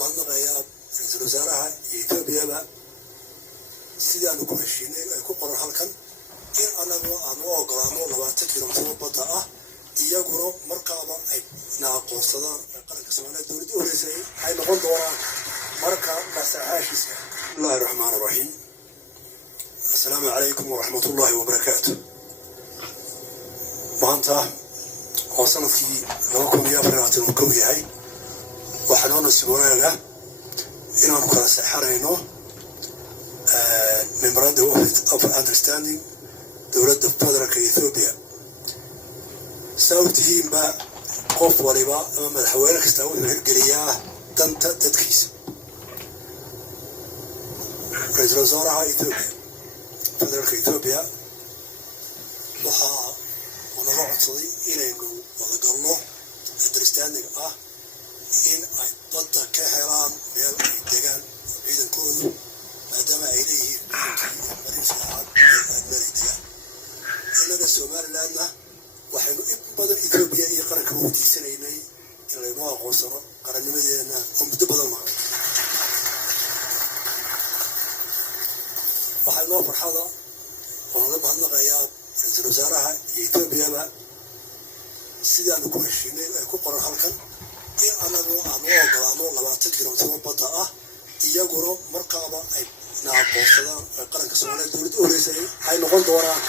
mahadnaqayaa ra'iisul wasaaraha Itoobiya sidii aanu ku heshiinay ay ku qoran halkan in anagu aan u ogolaano 20 kiiloomitir badda ah iyaguna markaaba ay naaqoonsadaan qaranka Soomaaliya dowladda u horeysay ay noqon doonaan marka masaxaashiisa. Bismillahir Rahmaanir Rahiim. Assalaamu alaykum wa rahmatullahi wa barakaatuh. maanta oo sanadkii 2024 yahay waxaan nasiiboonayaa inaan kala saxarayno memorandum of understanding dowladda federaalka Itoobiya. sababtii ba qof waliba ama madaxweyne kasta wuxuu hirgeliyaa danta dadkiisa. ra'iisul wasaaraha Itoobiya federaalka Itoobiya waxaa naga codsaday inaynu wada galno understanding ah in ay badda ka helaan meel ay degaan ciidankoodu maadaama ay leeyihiin marisaad meel degaan. inaga Somalilandna waxaynu in badan Itoobiya iyo qaranka u diisanaynay in laynu aqoonsano qarannimadeena oo muddo badan maray. waxay noo farxada oo la mahadnaqayaa ra'iisul wasaaraha Itoobiya sidii aanu ku heshiinay ay ku qoran halkan in anagu aan u ogolaano 20 kiiloomitir badda ah iyaguna markaaba ay naaqoonsadaan qaranka Soomaaliya dowladda u horeysay ay noqon doonaan